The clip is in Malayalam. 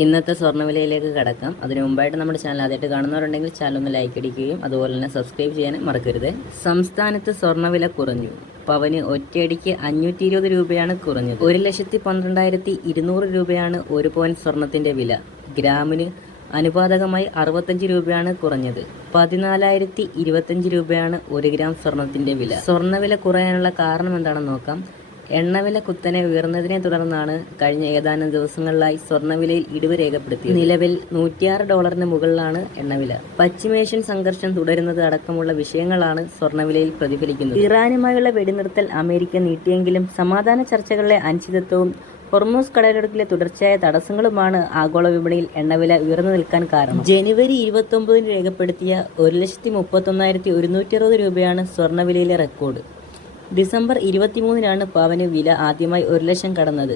ഇന്നത്തെ സ്വർണ്ണവിലയിലേക്ക് കടക്കാം. അതിനു മുമ്പായിട്ട് നമ്മുടെ ചാനൽ ആദ്യമായിട്ട് കാണുന്നവരുണ്ടെങ്കിൽ ചാനൽ ഒന്ന് ലൈക്ക് അടിക്കുകയും അതുപോലെ തന്നെ സബ്സ്ക്രൈബ് ചെയ്യാനും മറക്കരുത്. സംസ്ഥാനത്ത് സ്വർണ്ണവില കുറഞ്ഞു. പവന് ഒറ്റയടിക്ക് 520 രൂപയാണ് കുറഞ്ഞത്. 1,12,200 രൂപയാണ് ഒരു പവൻ സ്വർണത്തിന്റെ വില. ഗ്രാമിന് അനുപാതകമായി 65 രൂപയാണ് കുറഞ്ഞത്. 14,025 രൂപയാണ് 1 ഗ്രാം സ്വർണത്തിന്റെ വില. സ്വർണ്ണവില കുറയാനുള്ള കാരണം എന്താണെന്ന് നോക്കാം. എണ്ണവില കുത്തനെ ഉയർന്നതിനെ തുടർന്നാണ് കഴിഞ്ഞ ഏതാനും ദിവസങ്ങളിലായി സ്വർണ്ണവിലയിൽ ഇടിവ് രേഖപ്പെടുത്തിയത്. നിലവിൽ $106 മുകളിലാണ് എണ്ണവില. പശ്ചിമേഷ്യൻ സംഘർഷം തുടരുന്നത് അടക്കമുള്ള വിഷയങ്ങളാണ് സ്വർണ്ണവിലയിൽ പ്രതിഫലിക്കുന്നത്. ഇറാനുമായുള്ള വെടിനിർത്തൽ അമേരിക്ക നീട്ടിയെങ്കിലും സമാധാന ചർച്ചകളിലെ അനിശ്ചിതത്വവും ഹോർമൂസ് കടലിടുക്കിലെ തുടർച്ചയായ തടസ്സങ്ങളുമാണ് ആഗോള വിപണിയിൽ എണ്ണവില ഉയർന്നു നിൽക്കാൻ കാരണം. ജനുവരി 29 രേഖപ്പെടുത്തിയ 1,31,160 രൂപയാണ് സ്വർണ്ണവിലയിലെ റെക്കോർഡ്. ഡിസംബർ 23 പവന് വില ആദ്യമായി 1 ലക്ഷം കടന്നത്.